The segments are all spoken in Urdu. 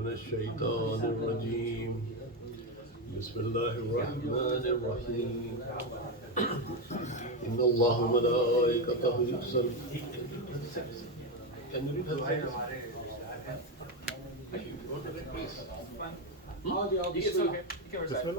من الشيطان الرجيم. بسم الله الرحمن الرحيم. إن الله وملائكته يصلون. Can you read that? It's okay. You can recite.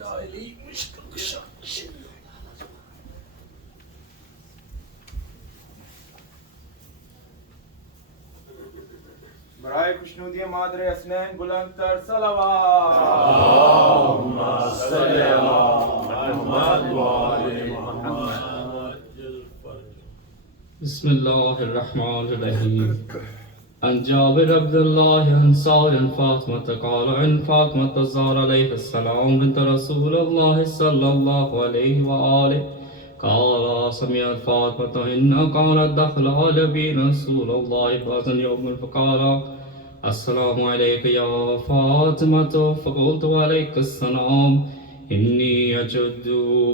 يا إلي مشكلة شاش. برای خوشنودی مادر اسنین بلندتر صلوات. اللهم صل على محمد وآل محمد. بسم الله الرحمن الرحيم. عن جابر عبد الله أنصار عن فاطمة قال عن فاطمة الزهراء عليه السلام بنت رسول الله صلى الله عليه وآله قال سمعت فاطمة إن قالت دخل على بي رسول الله بعضا يوم فقال السلام عليك يا فاطمة فقلت عليك السلام إني أجد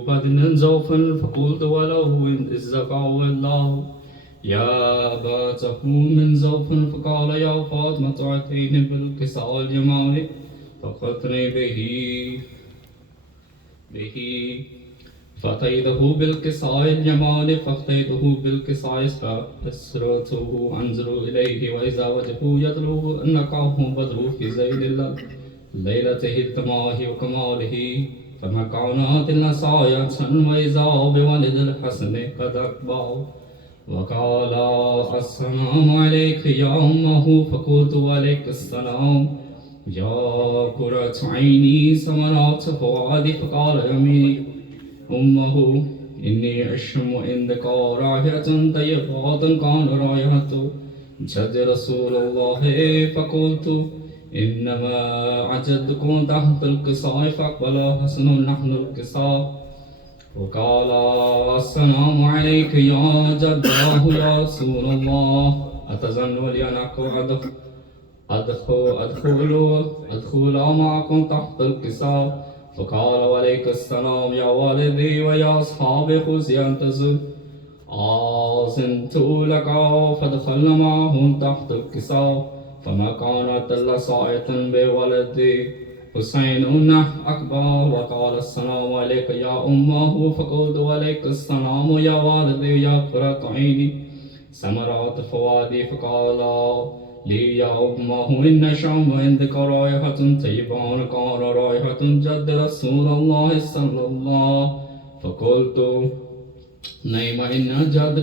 بدنا زوفا فقلت ولو إن الزكاة الله يا أبا تكون من زوف فقال يا فاطمة أتيني بالكساء اليماني فقلتني به فأتيته بالكساء اليماني فأتيته بالكساء فأسرته أنظر إليه وإذا وجهه يدلو أنقاه بدر في زين ليلته التماه وكماله فما كانت النصايا وإذا بولد الحسن قد أقباه وقال السلام عليك يا أمه فقلت عليك السلام يا قرة عيني ثمرات فؤادي فقال يميني أمه إني أشم عندك رائحة طيبة كان رائحة جد رسول الله فقلت إنما عجبتكم تحت القصاء فأقبل حسن نحن القصاء وقال السلام عليك يا جداه يا رسول الله أتظن لي أن أدخل معكم تحت الكساء فقال عليك السلام يا والدي ويا أصحابي خذي أنتظر آذنت لك فدخلنا معهم تحت الكساء فما كانت إلا ساعة بولدي حسين أكبر وقال السلام عليك يا أمه فقلت عليك السلام يا والدي يا قرة عيني ثمرات فؤادي فقال لي يا أمه إن شم عندك رائحة طيبة كان رائحة جد رسول الله صلى الله فقلت نعم إن جد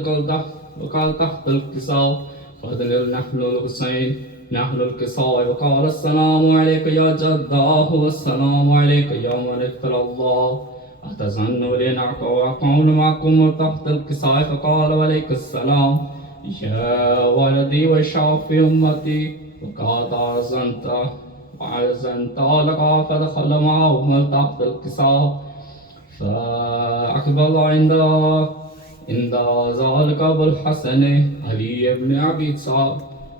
قال تحت الكساء فضل نحن الحسين نحن الكساء وقال السلام عليك يا جداه والسلام عليك يا من اختار الله أتظن لنعك وأكون معكم تحت الكساء فقال عليك السلام يا ولدي وشافي أمتي وقد أذنت لك فدخل معهم تحت الكساء فأقبل عند ذلك أبو الحسن علي بن أبي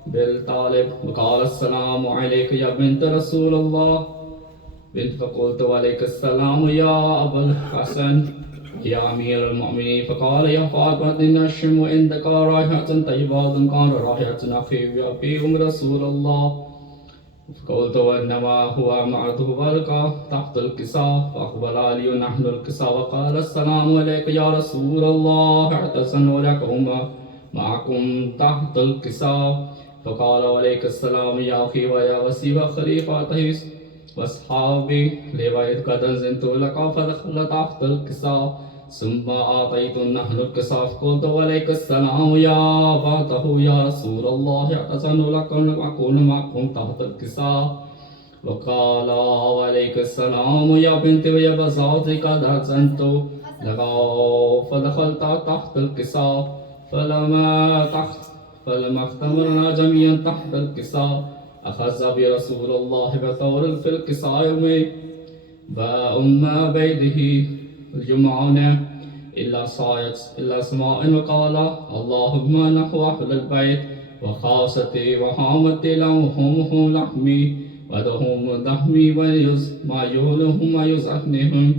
بالطالب وقال السلام عليك يا بنت رسول الله بنت فقلت عليك السلام يا أبا الحسن يا أمير المؤمنين فقال يا فاطمة إن الشم عندك رائحة طيبة كان رائحة أخي وأبي رسول الله فقلت وإنما هو معه ذلك تحت الكساء فأقبل علي نحن الكساء وقال السلام عليك يا رسول الله اعتزن لكم معكم تحت الكساء فقال عليك السلام يا أخي ويا وسيب خليفته وأصحابي لوائد قد أنزلت لك فدخل تحت الكساء ثم أعطيت نحن الكساء فقلت عليك السلام يا أباته يا رسول الله اعتزن لكم أكون معكم تحت الكساء وقال عليك السلام يا بنتي ويا بزوجي قد أحسنت لك فدخلت تحت الكساء فلما اختمرنا جميعا تحت الكساء أخذ برسول الله بطور في الكساء يومي وأم بيده الجمعان إلا سماء وقال اللهم نحو أهل البيت وخاصتي وحامتي لهم لحمي ودهم لحمي ما يولهم ويزعنهم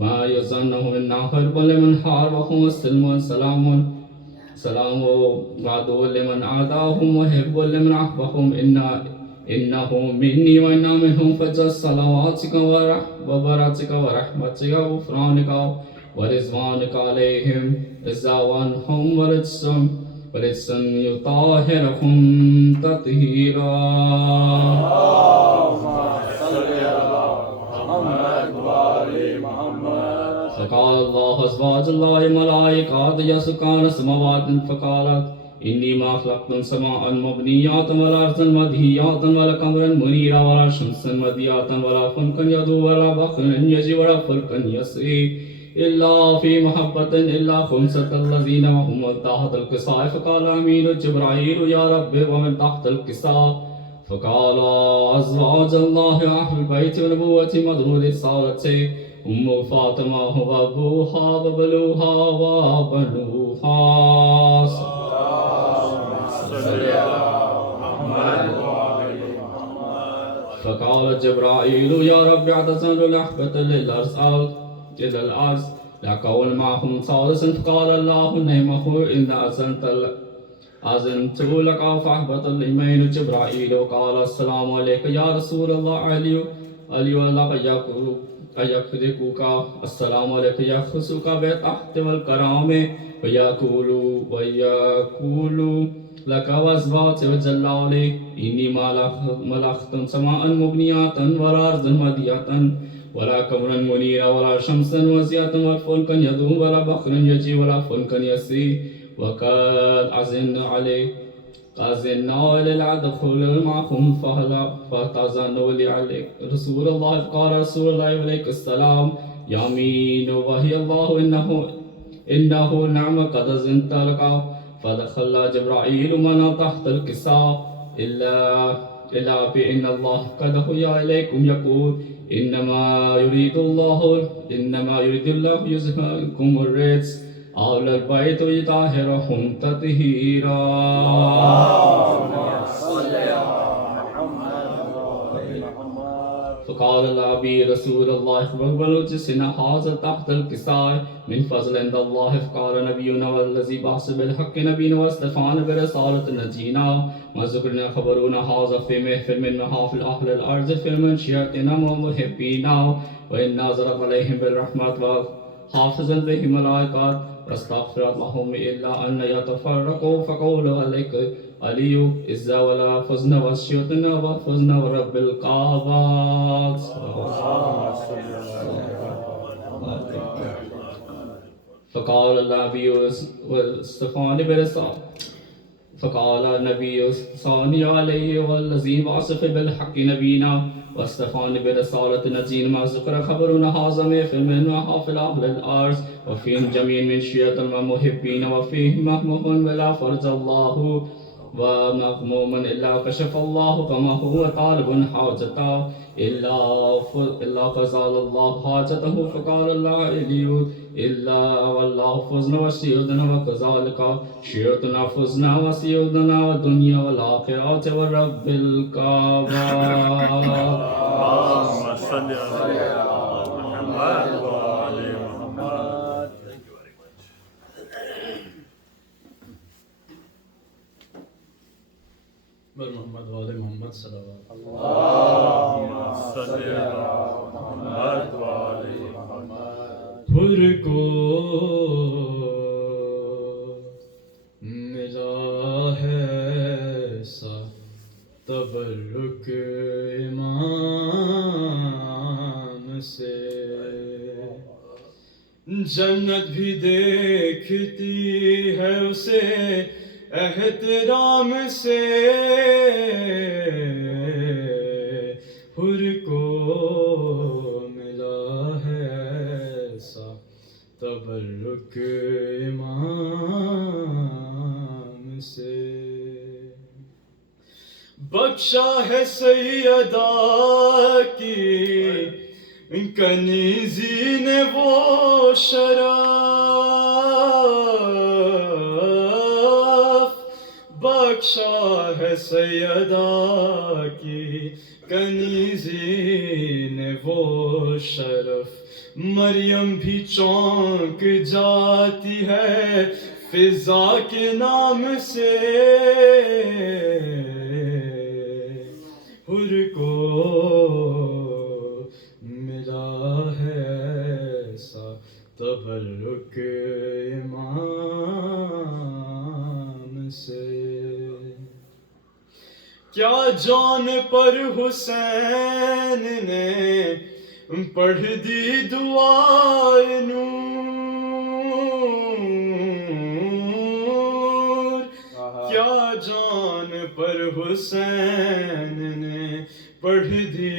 ما يظنه منا خير لمن حاربهم والسلم سلام سلام وعدو لمن عاداهم وحب لمن أحبهم إنهم مني وإنا منهم فجر صلواتك وبركاتك ورحمتك وغفرانك ورضوانك عليهم إزاوانهم ورجسا يطهرهم تطهيرا. فقال الله أزواج الله ملائكة يا سكان السماوات فقالت إني ما خلقت سماء مبنيات ولا أرضا مدهيات ولا قمرا منيرا ولا شمسا مديات ولا فلكا يدور ولا بحرا يجري ولا فلكا يسري إلا في محبة إلا خمسة الذين وهم تحت الكساء. فقال أمين جبرائيل يا رب ومن تحت الكساء. فقال أزواج الله أهل البيت ونبوة مدعو رسالته أم فاطمة وأبوها وبنوها وبنوها. فقال جبرائيل يا رب اعتذر الأحبة للأرض إلى الأرض لأكون معهم ثالثا. فقال الله نعمه إن أذنت لك فأحبط اليمين جبرائيل وقال السلام عليك يا رسول الله. علي والله أيخذكك السلام عليك يخصك بالتحت والكرام ويقول لك وأزواج وجلال إني ملخت سماء مبنيات ولا أرضا مديات ولا قمرا منيرا ولا شمسا وزياتا ولا فلكا يدوم ولا بحرا يجري ولا فلكا يسري وقد أذنا للدخول معكم فاعتذروا لي عليك رسول الله. قال رسول الله عليك السلام يمين وهي الله إنه نعم قد أذنت لك. فدخل جبرائيل من تحت الكساء إلا بإن الله قد هي إليكم يقول إنما يريد الله يزهقكم الرجس أهل البيت ويطهرهم تطهيرا. فقال الأبي رسول الله بلوجسنا هذا تحت الكساء من فضل عند الله. فقال نبينا والذي بعث بالحق نبينا واستفان برسالة نجينا ما ذكرنا خبرنا هذا في محفل من محافل أهل الأرض في منشيتنا ومحبينا وإن نازلت عليهم بالرحمة وحافظا بهم ملائكات واستغفرت لهم إلا أن يتفرقوا. فقولوا عليك علي إذا ولا فزنا وشيطنا وفزنا ورب القابات. فقال النبي واستفان برسالة. فقال النبي ثاني عليه والذي بعث بالحق نبينا واستفان برسالة نجين ما ذكر خبرنا هذا من محافل أهل الأرض وفيهم جميع من شيعة ومحبين وفيهم مهموم ولا فرج الله ومغموم إلا كشف الله كما هو طالب حاجته إلا فزال الله حاجته. فقال الله إليه إلا والله فزنا وسيدنا وكذلك شيعتنا فزنا وسيدنا والدنيا والآخرة ورب الكعبة. اللهم صل على محمد وآل محمد. محمد وآل محمد صلوات. اللهم صل على محمد وآل محمد. پر کو ملا ہے ایسا تبرک امام سے جنت بھی دیکھتی ہے اسے احترام سے. حر کو ملا ہے ایسا تبرک امام سے. بخشا ہے سیدہ کی کنیزی نے وہ شرف. بخشا ہے سیدہ کی کنیزی نے وہ شرف مریم بھی چونک جاتی ہے فضا کے نام سے، حر کو ملا ہے ایسا تبرک امام سے، کیا جان پر حسین نے پڑھ دی دعائے نور، کیا جان پر حسین نے پڑھ دی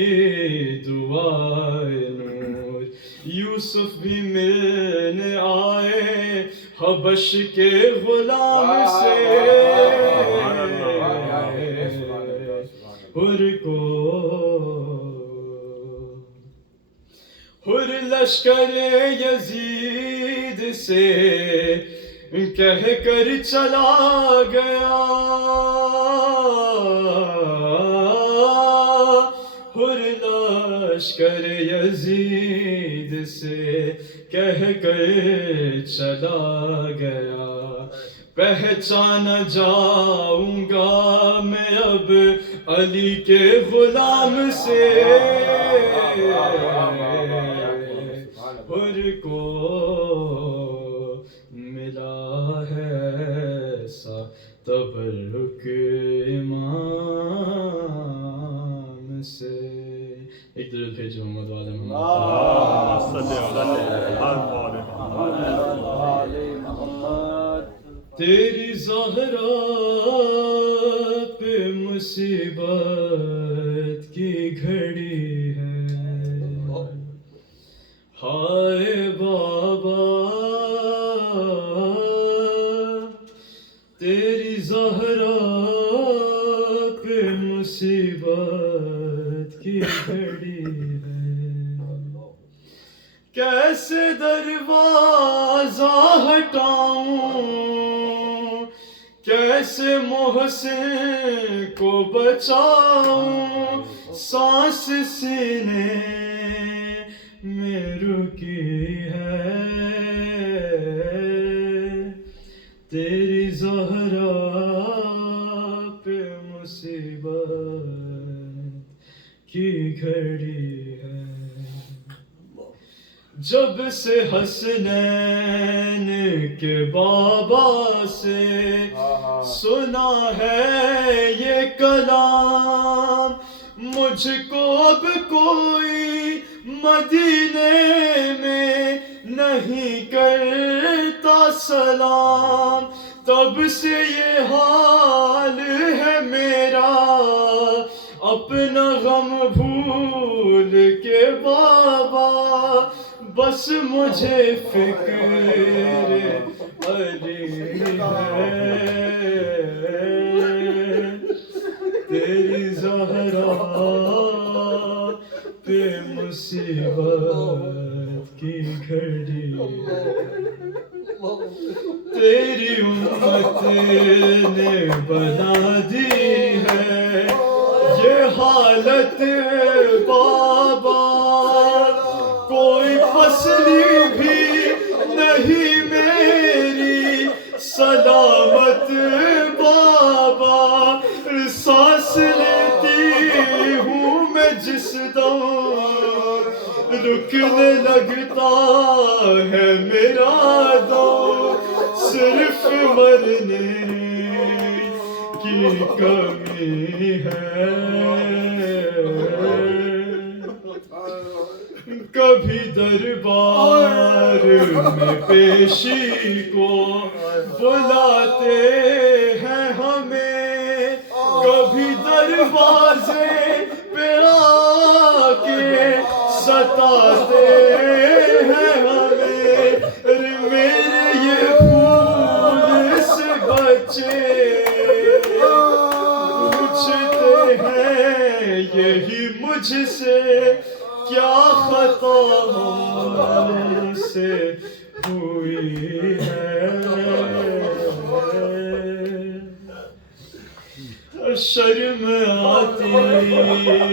دعائے نور، یوسف بھی ملنے آئے حبش کے غلام سے، حر کو حر لشکر یزید سے کہہ کر چلا گیا، حر لشکر یزید سے کہہ کر چلا گیا، پہچانا جاؤں گا میں اب علی کے غلام سے، حر کو ملا ہے ایسا تبرک امام سے۔ ایک درود بھیجو محمد والے محمد۔ تیری زہرا پہ مصیبت کی گھڑی ہے، ہائے بابا تیری زہرا پہ مصیبت کی گھڑی ہے، کیسے دروازہ ہٹاؤں، کیسے محسن کو بچاؤں، سانس سینے میں رکی ہے، تیری زہرا پہ مصیبت کی گھڑی ہے، جب سے حسنین کے بابا سے سنا ہے یہ کلام، مجھ کو اب کوئی مدینے میں نہیں کرتا سلام، تب سے یہ حال ہے میرا اپنا غم بھول کے بابا، بس مجھے فکر علی ہے، تیری زہرا پہ مصیبت کی گھڑی، تیری امت نے بنا دی ہے یہ حالت بابا، کوئی پسلی بھی نہیں میری سلامت بابا، سانس لیتی ہوں میں جس دم رکنے لگتا ہے میرا دم، صرف مرنے کی کمی ہے، کبھی دربار میں پیشی کو بلاتے ہیں ہمیں، کبھی دروازے پہ آ کے ستاتے ہیں ہمیں، میرے یہ پھول سے بچے پوچھتے ہیں یہی مجھ سے، کیا خطا ہم سے ہوئی ہے، شرم آتی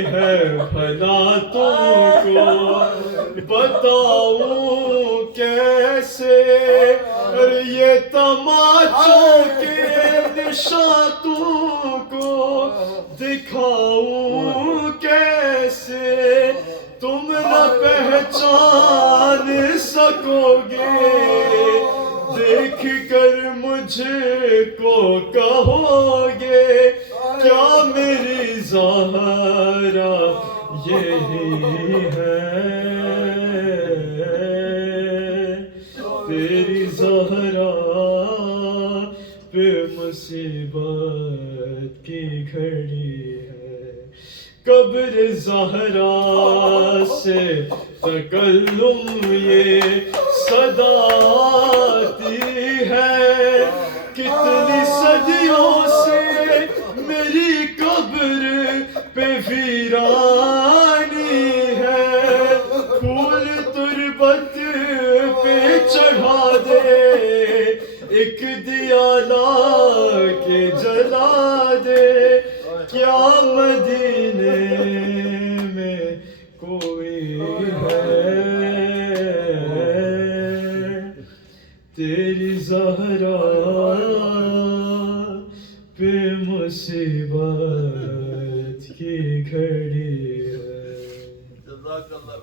ہے بھلا تم کو بتاؤں کیسے یہ تماچوں کے نشاتوں کو دکھاؤں کیسے تم نہ پہچان سکو گے دیکھ کر مجھ کو کہو گے کیا میری زہرا یہی ہے تیری زہرا پہ مصیبت کی گھڑی ہے قبر زہرا سے تکلم یہ صدا آتی ہے کتنی صدیوں سے میری قبر پہ ویرانی ہے پھول تربت پہ چڑھا دے ایک دیا لا کے جلا دے کیا مدینے میں کوئی ہے تیری زہرا پہ مصیبت کی گھڑی ہے جزاک اللہ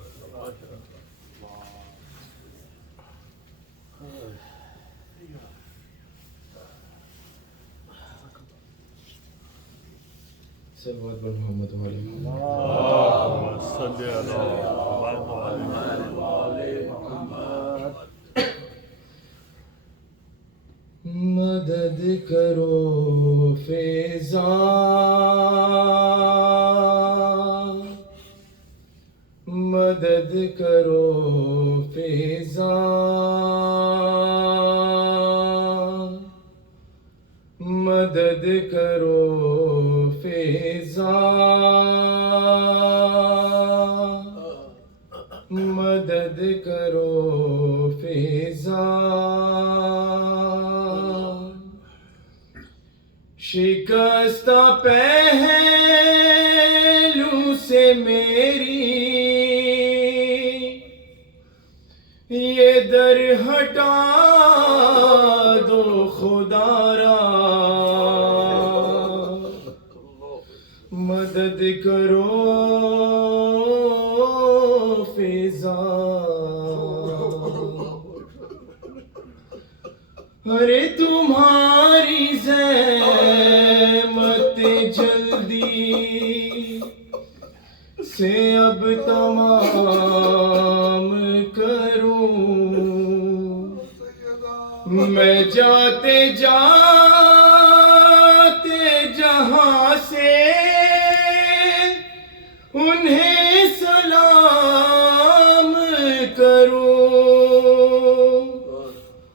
صلوات بر محمد و علی محمد اللہم صلی علی محمد مدد کرو فیضاں مدد کرو فیضاں مدد کرو فیضاں مدد کرو فیضاں شکستہ پہلو سے میری یہ در ہٹا دو خدا را مدد کرو فیضاں ارے تمہاری زحمت جلدی سے اب تمام کروں میں جاتے جہاں سے انہیں سلام کروں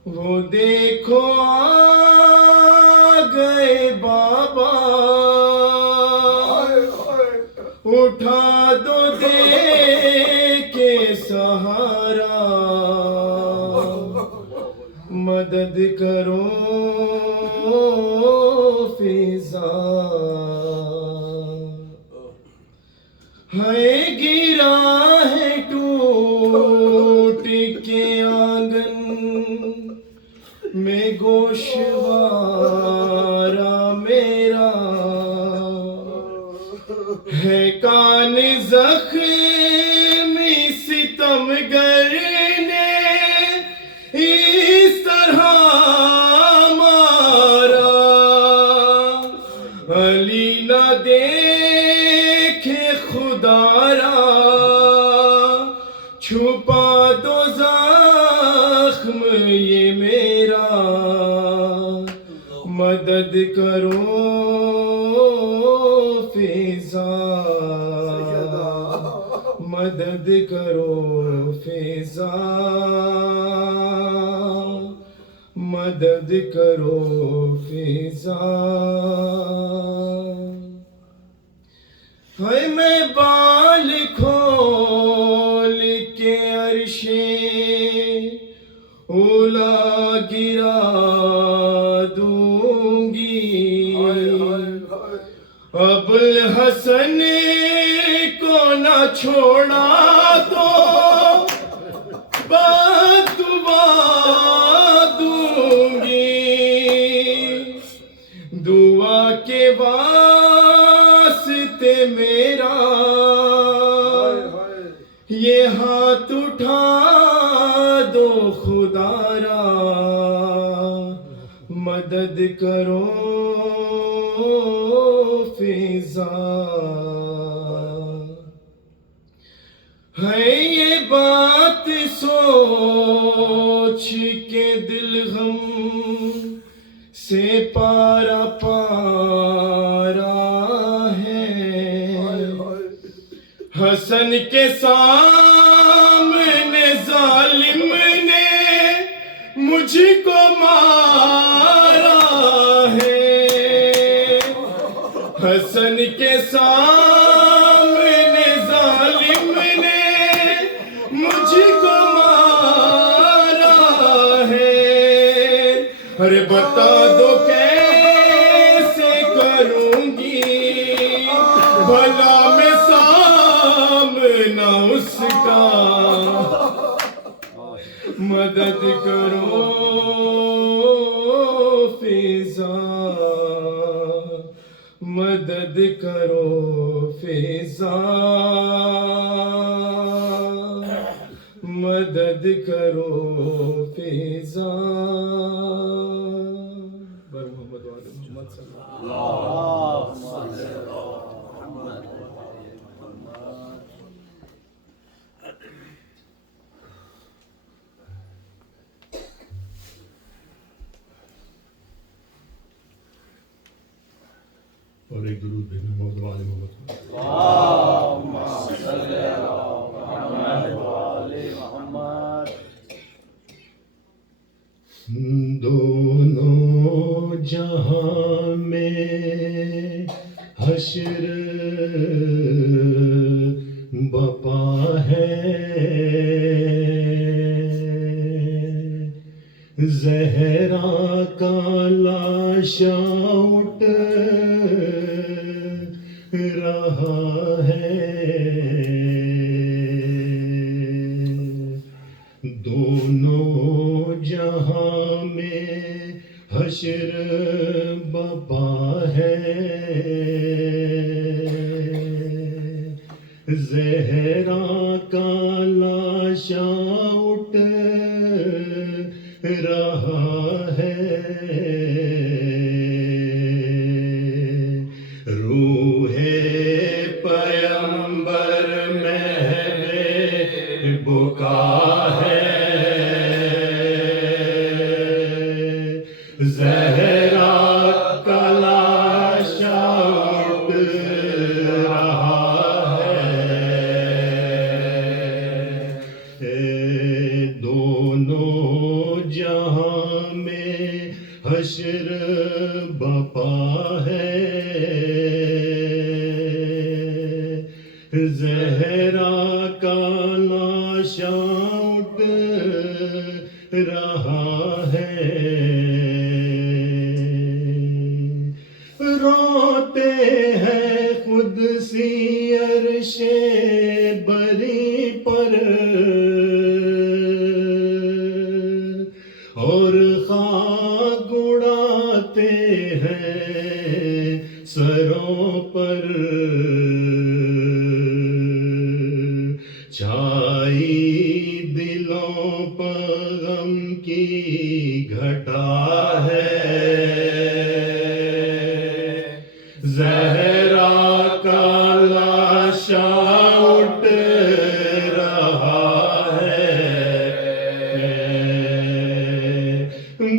وہ دیکھو آ گئے بابا اٹھا دو دے کے سہارا مدد کرو فیضاں ہے گرا ہے ٹوٹ کے آنگن میں گوشوارا میرا ہے کان زخمی ستمگر نے اس طرح مارا علی نہ دیکھے خدا را چھپا دو زخم یہ میرا مدد کرو فیضاں مدد کرو فیضاں مدد کرو فیضاں ہے میں بال کھول کے عرش اولا گرا دوں گی ابو الحسن کو نہ چھوڑا تو خدارا مدد کرو فضا ہے یہ بات سوچ کے دل غم سے پارا پارا ہے حسن کے سامنے ظالم نے مجھ کو مارا ہے حسن کے سامنے ظالم نے مجھ کو مارا ہے ارے بتا دو کیسے کروں گی بھلا میں سامنا اس کا مدد کرو فضا مدد کرو فضا مدد کرو فضا بر محمد وعلی محمد صلی اللہ اور ایک درود بھیجنا محمد وعلی محمد دونوں جہاں میں حشر بپا ہے زہرا کا لاشا اٹھ رہا ہے دونوں جہاں میں حشر بپا ہے زہرا کا لاشا اٹھ رہا ہے روح پیمبر میں بکا ہے زہرا کا لاشا اٹھ رہا ہے دونوں جہاں میں حشر بپا ہے زہرا کا لاشا اٹھ رہا ہے روتے ہیں خود سی عرش بری پر اور خاک اڑاتے ہیں سروں پر چھائی دلوں پر غم کی گھٹا ہے زہرا کا لاشا اٹھ رہا ہے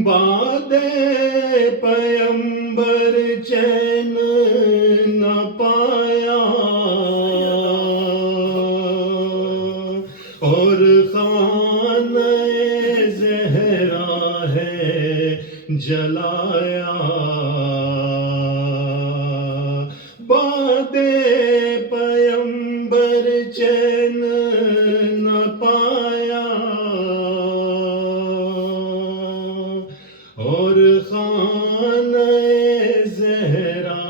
باد پیمبر چین نہ پایا اور خانہ زہرا ہے جلایا باد پیمبر چین نہ پایا اور خانہ زہرا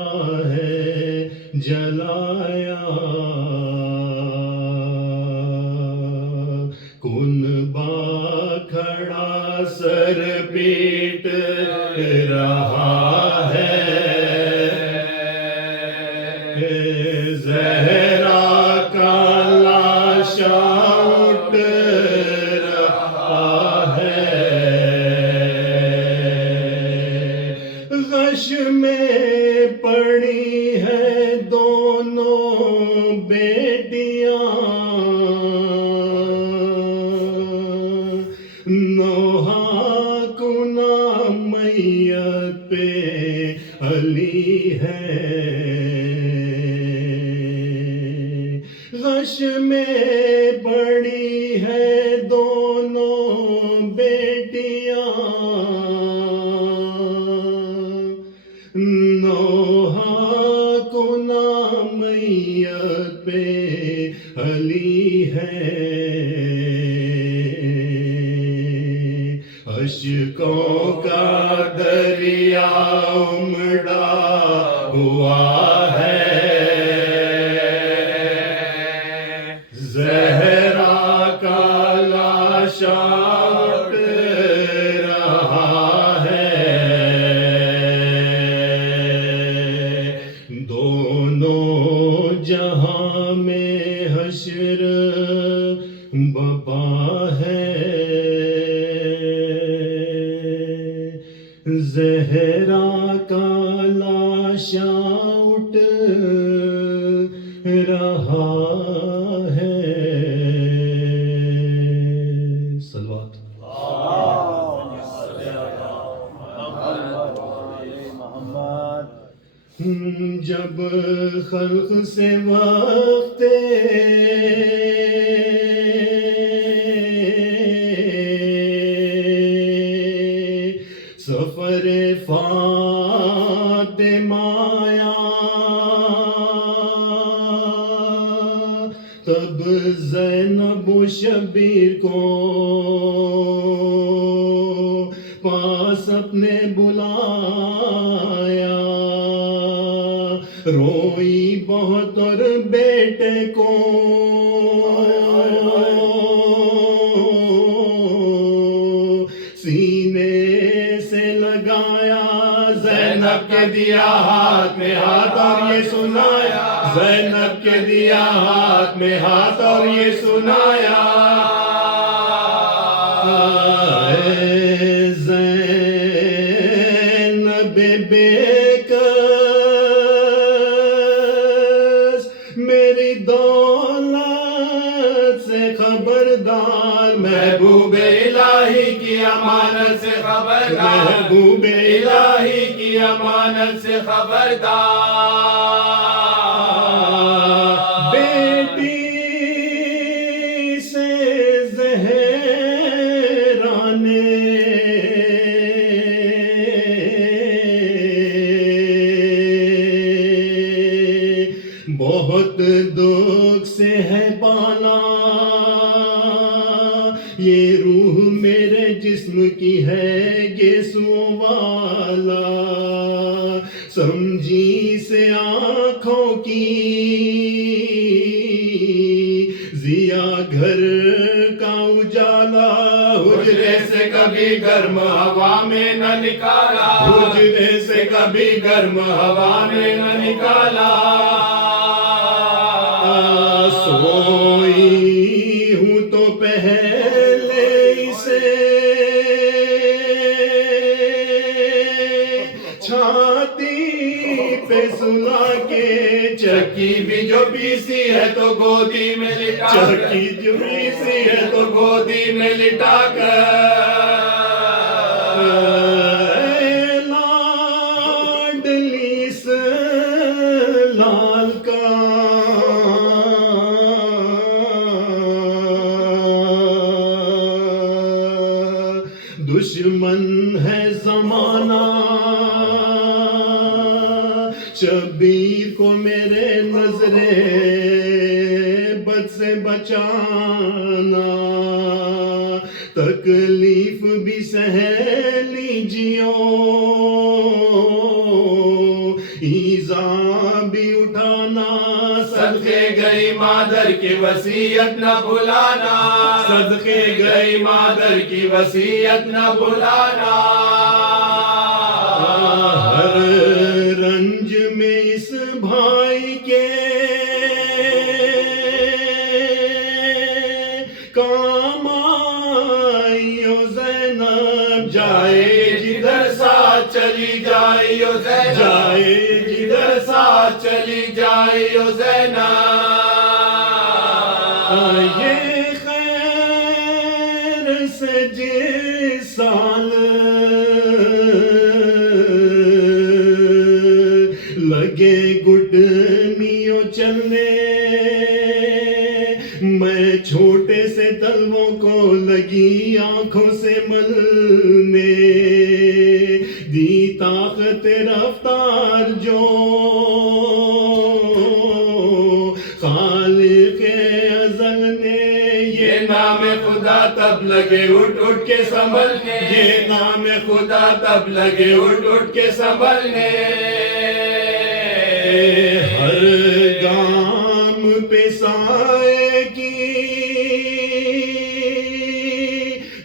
ہے جلایا کنبا کھڑا سر پیٹ رہا ہے زہرا کا لاشا اٹھ رہا ہے علی ہے، غش میں پڑی ہے دونوں بیٹیاں، نوحہ کو نام میت پہ علی ہے، اشکوں کا دریا امڑا ہوا ہے، زہرا کا لاشا اٹھ رہا ہے، دونوں جہاں میں حشر بپا ہے، زہرا کا لاشا اٹھ رہا ہے، صلوات۔ جب خلق سے وقت سفر فاطمہ آیا، تب زینب و شبیر کو پاس اپنے بلایا، روئی بہت اور بیٹے کو سینے سے لگایا، زینب کے دیا ہاتھ میں ہاتھ اور یہ سنایا، زینب کے دیا ہاتھ میں ہاتھ اور یہ سنایا، اے زینب بیکس میری دولت سے خبردار، محبوب الہی کی امانت سے خبردار، محبوب الہی کی امانت سے خبردار، بیٹی سے زہرا نے بہت دکھ سے ہے پالا، یہ روح میرے جسم کی ہے گیسوں والا، سمجھی سے آنکھوں کی ضیا گھر کا اجالا، حجرے سے کبھی گرم ہوا میں نہ نکالا، حجرے سے کبھی گرم ہوا میں نہ نکالا، سوئی ہوں تو پہلے اسے چھاتی پہ سلا کے، چکی بھی جو پیسی ہے تو گودی میں لٹا کر، چکی جو پیسی ہے تو گودی میں لٹا کر، لاڈلی سے لال کا دشمن ہے زمانہ، شبیر کو میرے نظر بد سے بچانا، تکلیف بھی سہ لیجیو، ایزا بھی اٹھانا، صدقے گئی مادر کی وصیت نہ بھلانا، صدقے گئی مادر کی وصیت نہ بھلانا، ہر رنج میں اس بھائی کے کام آئیو زینب، جائے جدھر ساتھ چلی جائیو زینب، جائے جدھر ساتھ چلی جائیو زینب، یہ خیر سے جس سال رفتار جو خالق ازل نے یہ نام خدا تب لگے اٹھ اٹھ کے سنبھلنے یہ نام خدا تب لگے اٹھ اٹھ کے سنبھلنے ہر گام پہ سائے کی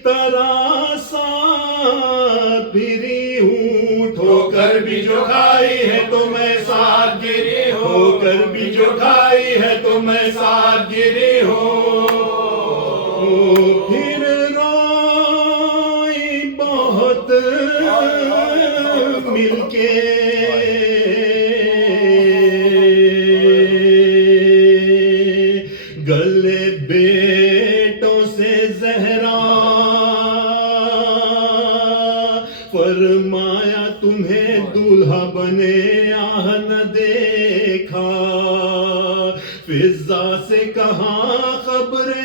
طرح ساتھ پھری ہوں ٹھوکر بھی جو کھائی ہے تو میں ساتھ گری ہوں ٹھوکر بھی جو کھائی ہے تو میں ساتھ گری ہوں پھر روئی بہت مل کے گلے بیٹوں سے زہرا فرمایا تمہیں دولہا بنے آہ نہ دیکھا فضا سے کہاں خبریں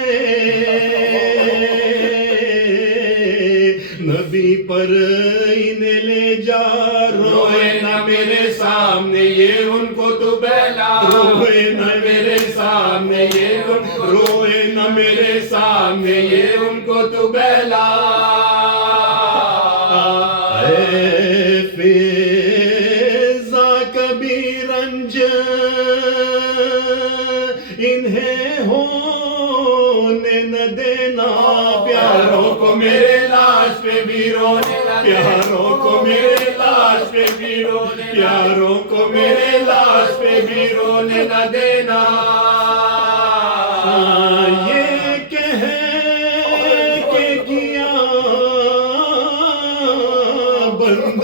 نبی پر انہیں لے جا روئے نہ میرے سامنے یہ ان کو تو بہلا روئے نہ میرے سامنے یہ روئے نہ میرے سامنے یہ ان کو تو بہلا اے فضا کبھی رنج انہیں ہونے نہ دینا پیاروں کو میرے لاش پہ بھی رونے نہ پیاروں کو میرے لاش پہ بھی رونے پیاروں کو میرے لاش پہ بھی رونے نہ دینا یہ کہہ کے کیا بند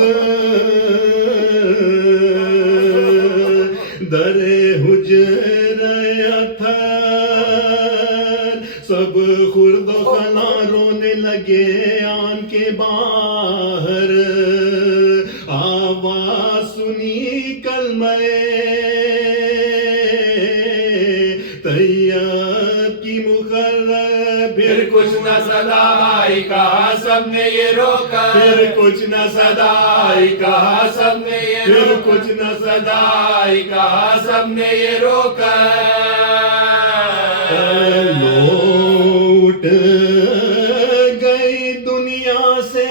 در حجر اتھر سب خرد و خنا رونے لگے آن کے باہر آواز سنی کلمہ طیب کی مقرر پھر کچھ نہ صدا آئی کہا سب نے یہ روکا پھر کچھ نہ صدا آئی کہا سب نے یہ پھر کچھ نہ صدا آئی کہا سب نے یہ روکا لوٹ گئی دنیا سے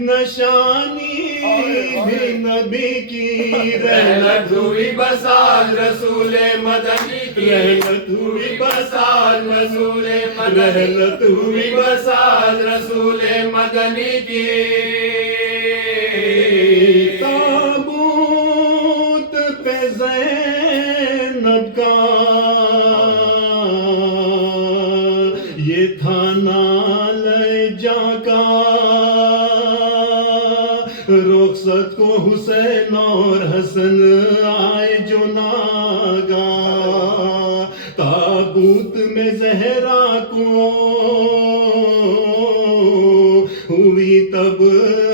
نشانی بھی نبی کی رحلت ہوئی بساز رسول مدنی کی رحلت ہوئی بساز رسول رحلت ہوئی بساز رسول مدنی کی تابوت پہ زینب کا یہ تھا نالے جا کا رخصت کو حسین اور حسن آئے جو ناگا تابوت میں زہرا کو ہوئی تب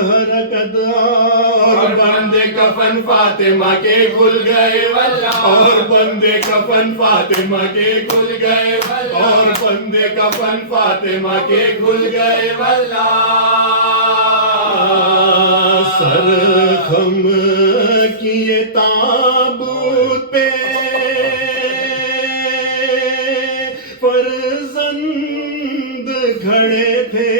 حرکت اور بندے کفن فاطمہ کے کھل گئے واللہ اور بندے کفن فاطمہ کے کھل گئے واللہ اور بندے کفن فاطمہ کے کھل گئے واللہ سر خم کیے تابوت پہ فرزند کھڑے تھے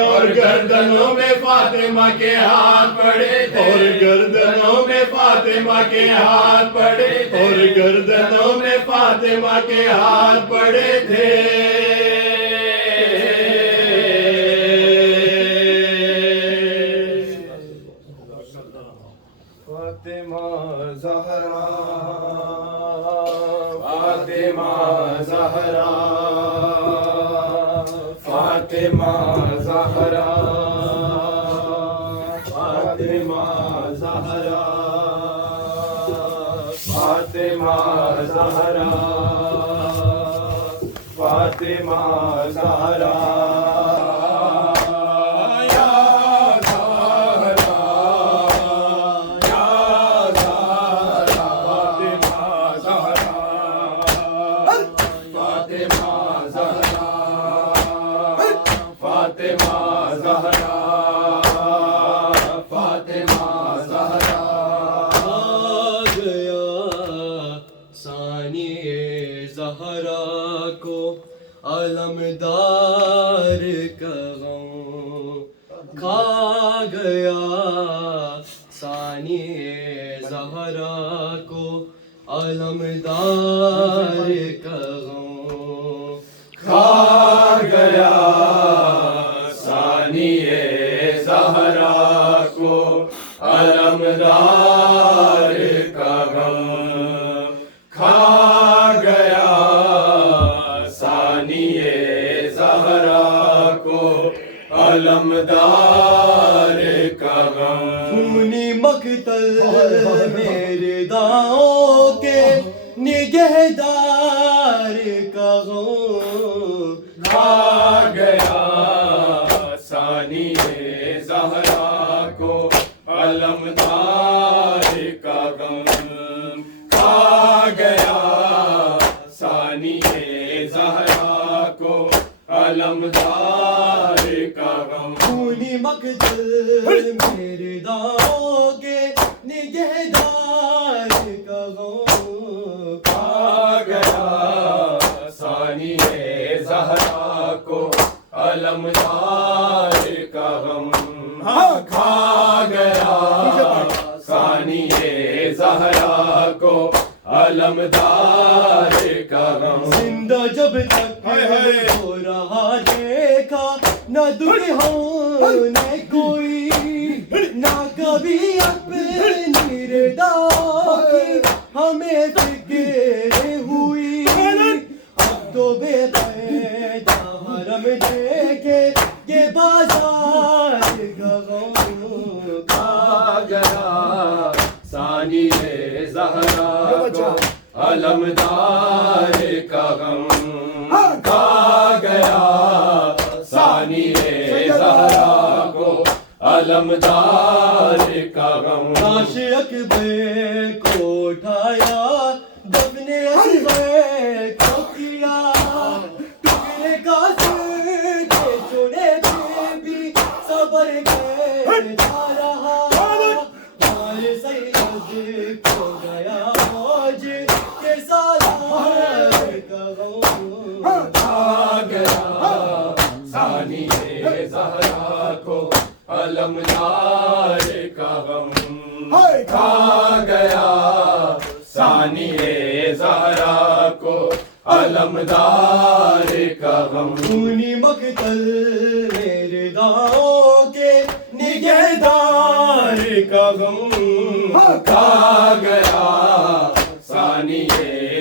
اور گردنوں میں فاطمہ کے ہاتھ پڑے تھے اور گردنوں میں فاطمہ کے ہاتھ پڑے اور گردنوں میں فاطمہ کے ہاتھ پڑے تھے فاطمہ زہرا فاطمہ زہرا فاطمہ زہرا فاطمہ زہرا فاطمہ زہرا فاطمہ زہرا فاطمہ زہرا کا غم کھا گیا ثانی زہرا کو علمدار کا غم کھا گیا ثانی زہرا کو علمدار کا غم کھا گیا ثانی زہرا کو علمدار کا غم خونی مقتل میرے داؤں کے نگہدار کا غم کھا گیا ثانی زہرا کو علمدار کا غم کھا گیا ثانی زہرا کو علمدار کا غم خونی مقتل میرے داؤں کے نگہدار کا غم کھا گیا ثانی زہرا کو علمدار کا غم کھا گیا ثانی زہرا کو علمدار کا غم زندہ جب تک ہو رہا دیکھا نہ دلہوں نے کوئی نہ کبھی اپنی ردا کی ہمیں فکر ہوئی اب تو بے پیدا حرم دیکھے یہ بازار کا غم کھا گیا ثانی زہرا کو علمدار کا غم کھا گیا ثانی زہرا کو علمدار کا غم لاش اکبر کو اٹھایا دفن اصغر کو کیا ٹکڑے کا سر کے چوڑے پہ بھی صبر کرتا رہا مال سید کو گیا موج کے سالار کا غم کھا گیا ثانی زہرا کو علمدار کا غم کھا گیا ثانی زہرا کو علمدار کا غم خونی مقتل میرے داؤں کے نگہدار کا غم کھا گیا ثانی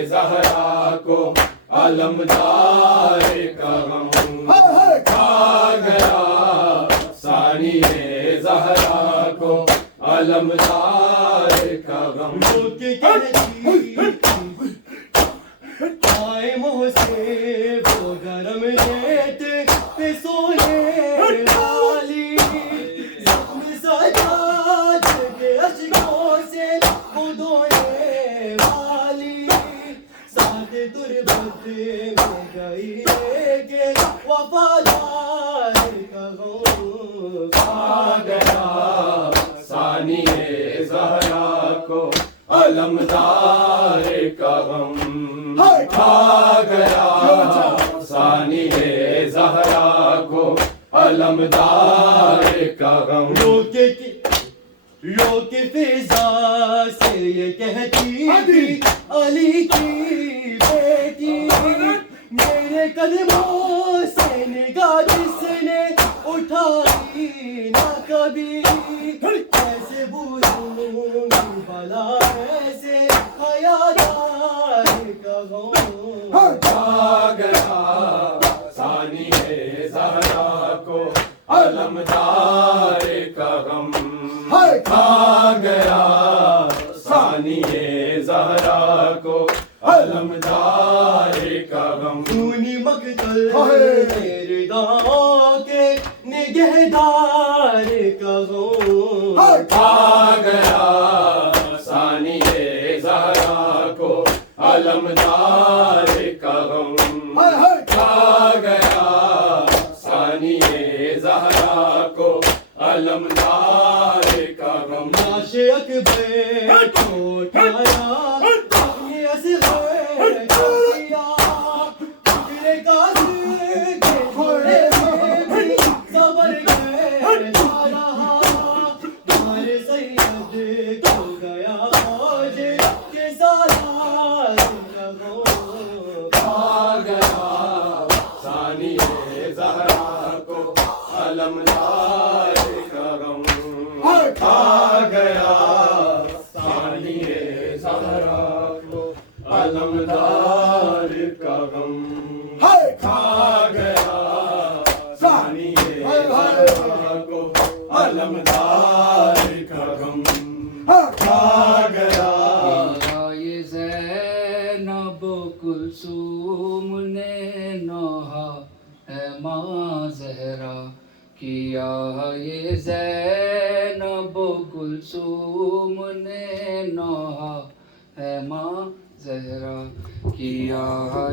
زہرا کو علمدار کا غم کھا گیا ثانی زہرا کو علمدار کا غم جو کہ کہتی آئے منہ سے وہ گرم ریت پہ سونے والی زخم سجاد کے اشکوں سے وہ دھونے والی ساتھ تربت میں گئی لے کے وفادار کا غم کھا گیا ثانی زہرا کو علمدار کا غم کھا گیا ثانی زہرا کو علمدار کا غم رو کے فضا سے یہ کہتی تھی علی کی بیٹی میرے قدموں سے نگاہ جس نے اٹھائی نہ کبھی کیسے بھولوں بھلا ایسے حیادار کا غم کھا گیا ثانی زہرا کو علمدار کا غم کھا گیا ثانی زہرا کو علمدار کا غم خونی مقتل میرے داؤں کے نگہدار کا غم کھا گیا ثانی زہرا کو علمدار کا غم کھا گیا ثانی زہرا کو علمدار کا غم لاش اکبر کو اٹھایا اپنے اصغر کو کیا ٹکڑے کا سر کے چھوڑے میں بھی علمدار کا غم کھا گیا ثانیہ زہرا کو علمدار کا غم کھا گیا ثانیہ زہرا کو علمدار کا غم کھا گیا یہ زینب کلثوم نے نوحہ ہے ماں زہرا کیا یہ زینب کلثوم نے نوحہ ہے ماں زہرا کیا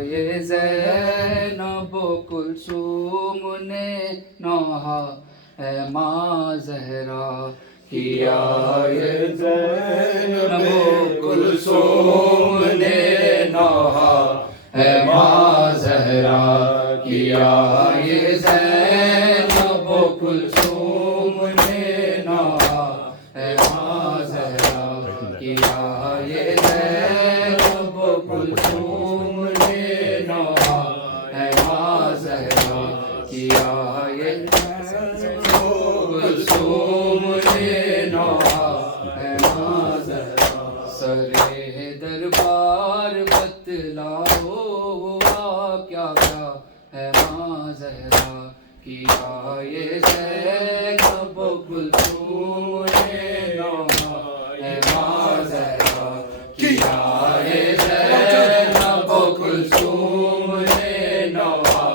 یہ زینب کلثوم نے نوحہ ہے ماں زہرا کیا یہ زینب کلثوم نے نوحہ ہے ماں زہرا کیا یہ زینب کلثوم نے نوحہ ہے ماں زہرا کیا یہ زینب کلثوم نے نوحہ ہے ماں زہرا کیا یہ کلثوم نے نوحہ ہے ماں زہرا سرے دربار بتلاؤ ہوا کیا کیا ہے ماں زہرا کیا یہ زینب کلثوم نے نوحہ ہے ماں زہرا کیا یہ زینب کلثوم نے نوحہ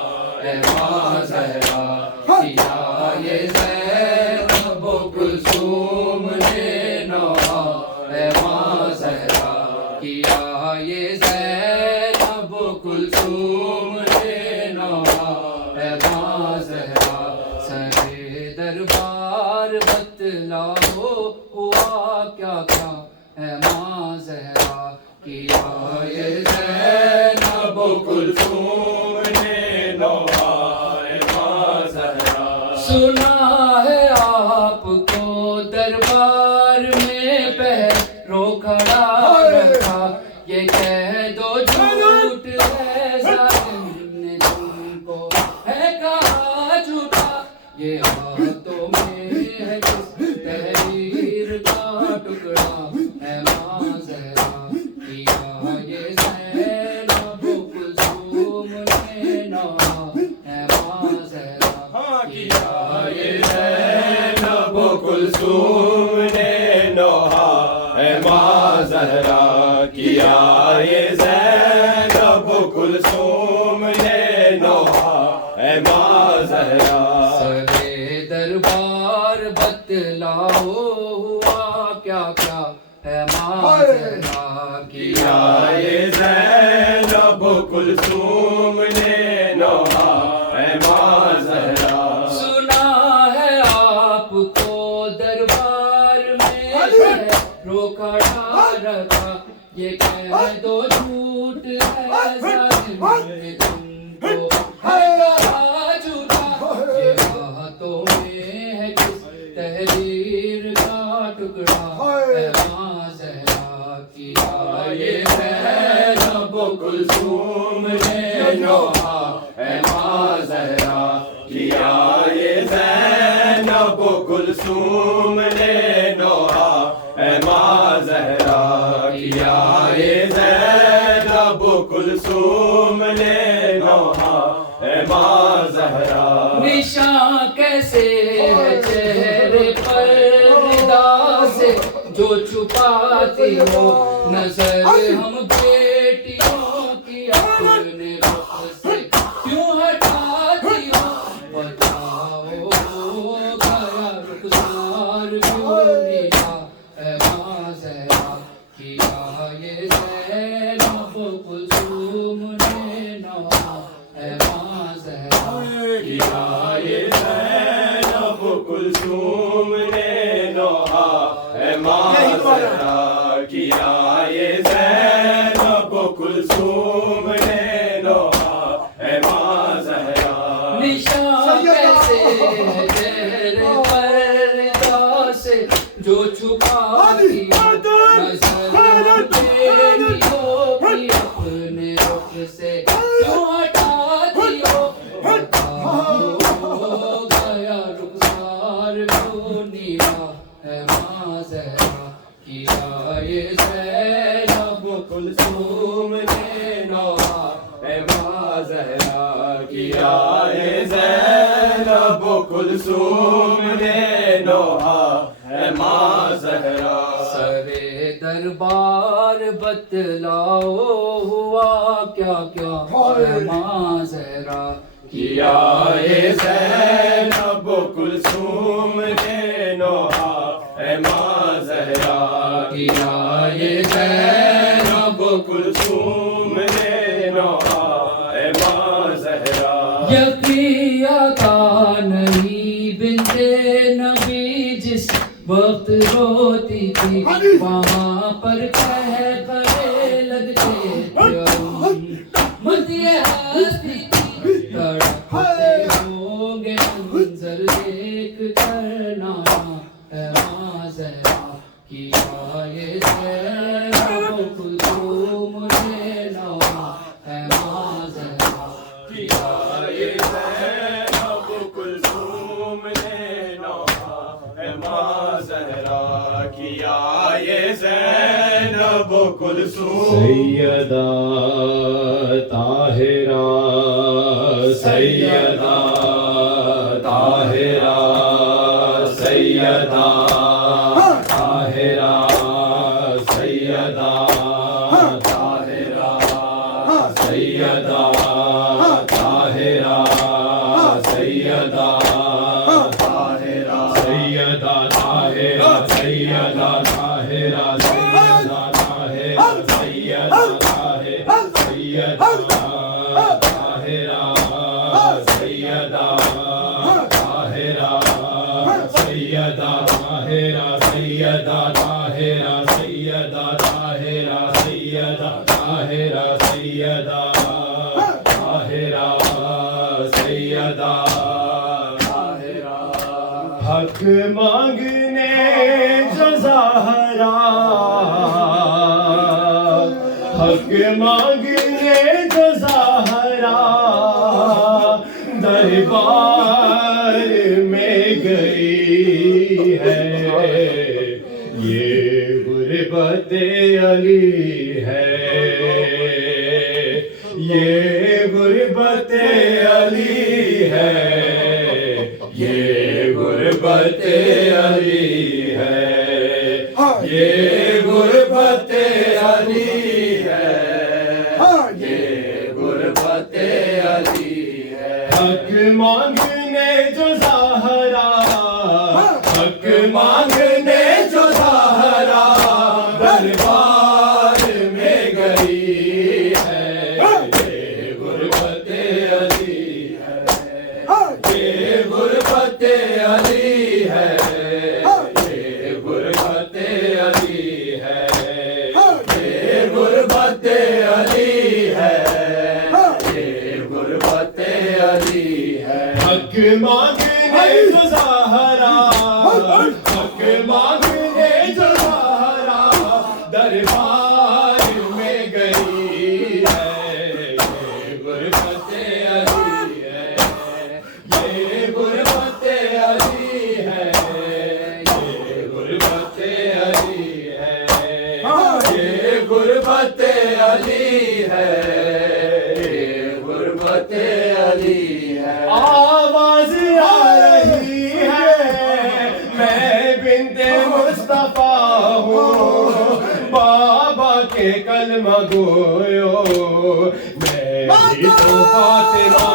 ہے ماں زہرا کیا یہ زینب کلثوم نے نوحہ ہے ماں زہرا کیا یہ زینب کلثوم نے نوحہ ہے ماں زہرا سرے دربار بتلاؤ ہوا کیا کیا ہے ماں زہرا کیا یہ زینب کلثوم نے نوحہ ہے ماں زہرا سنا ہے آپ کو دربار میں پہرو کھڑا رکھا یہ کہہ دو جھوٹ ہے ظالم نے تم کو ہے کہا جھوٹا یہ ہاتھوں میں ہے جس تحریر کا ٹکڑا ہے ماں زہرا کیا یہ زینب کلثوم نے نوحہ ہے ماں زہرا کیا یہ زینب کلثوم نے نوحہ ہے ماں زہرا کیا یہ زینب کلثوم نے نوحہ ہے ماں زہرا سرے دربار بتلاؤ ہوا کیا کیا ہے ماں زہرا کیا یہ زینب کلثوم نے نوحہ ہے ماں زہرا سنا ہے آپ کو دربار میں رو کھڑا رکھا یہ کہہ دو جھوٹ ہے ظالم نے تم کو ہے کہا جھوٹا یہ ہاتھوں میں ہے جس تحریر کا ٹکڑا ہے ماں زہرا کیا یہ زینب کلثوم نے نوحہ ہے ماں زہرا کیا یہ زینب کلثوم نے نوحہ ہے ماں زہرا کیا یہ زینب کلثوم نے نوحہ ہے ماں زہرا نشاں کیسے ہے چہرے پر ردا سے جو چھپاتی ہو نظر ہم بیٹیوں کی اپنے رخ سے کیوں ہٹاتی ہو بتاؤ گیا رخسار کیوں نیلا ہے ماں زہرا کیا یہ زینب کلثوم نے نوحہ ہے ماں زہرا کیا یہ زینب کلثوم نے نوحہ ہے ماں زہرا کیا یہ زینب کلثوم نے نوحہ ہے ماں زہرا نشاں کیسے ہے چہرے پر ردا سے جو چھپاتی ہو نظر بیٹیوں کی اپنے رخ سے کیوں ہٹاتی ہو بتاؤ گیا کلثوم نے نوحہ ہے ماں زہرا سرے دربار بتلاؤ ہوا کیا کیا ہے ماں زہرا کیا یہ زینب کلثوم نے نوحہ ہے ماں زہرا کیا یہ زینب کلثوم نے نوحہ ہے ماں زہرا یقین عطا نہیں بنت نبی جس وقت روتی تھی وہاں پر کرے لگتے مدیہ ہستی تھی تڑپتے ہوں گے منظر دیکھ کر نانا ہے ماں زہرا کیا یہ زینب کلثوم نے نوحہ ہے ماں زہرا کیا یہ زینب کلثوم نے نوحہ ہے ماں زہرا کیا یہ زینب کلثوم سیدہ طاہرہ سیدہ طاہرہ سیدہ طاہرہ سیدہ طاہرہ سیدہ طاہرہ سیدہ طاہرہ سیدہ طاہرہ سیدہ طاہرہ سیدہ طاہرہ سیدہ طاہرہ سیدہ طاہرہ سیدہ طاہرہ سیدہ طاہرہ سیدہ طاہرہ سیدہ طاہرہ سیدہ طاہرہ سیدہ طاہرہ سیدہ طاہرہ حق مانگنے جو زہرا حق مانگنے جو زہرا دربار میں گئی ہے یہ غربت علی ہے یہ غربت علی ہے یہ غربت علی ہے یہ غربت علی ہے یہ غربت علی ہے حق مانگنے جو زہرا حق مانگنے جو زہرا دربار میں گئی ہے یہ غربت علی ہے یہ غربت علی ہے یہ غربت علی ہے یہ غربت علی ہے یہ غربت علی ہے حق مانگنے جو زہرا حق مانگنے جو زہرا دربار میں گئی ہے یہ غربت علی ہے یہ غربت علی ہے یہ غربت علی ہے یہ غربت علی ہے یہ غربت علی ہے آواز آ رہی ہے میں بنت مصطفیٰ ہوں بابا کے کلمہ گویو میں بھی تو فاطمہ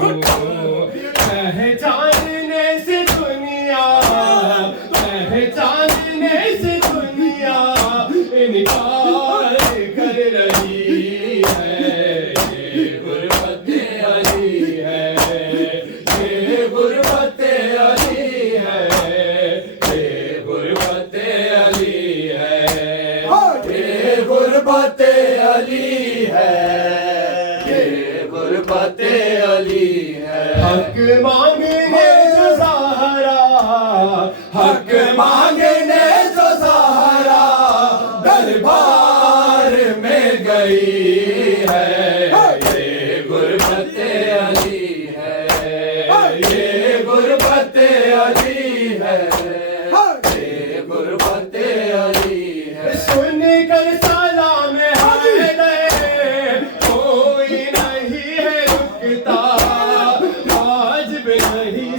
ہوں پہچاننے سے دنیا پہچاننے سے دنیا انکار کر رہی ہے یہ غربت علی ہے یہ غربت علی ہے یہ غربت علی ہے یہ غربت علی ہے یہ غربت علی ہے حق مانگنے جو زہرا حق مانگنے جو زہرا دربار میں گئی ہے یہ غربت علی ہے یہ غربت علی ہے یہ غربت علی ہے سن کر سلام حیدر کوئی نہیں ہے رکتا آج بھی نہیں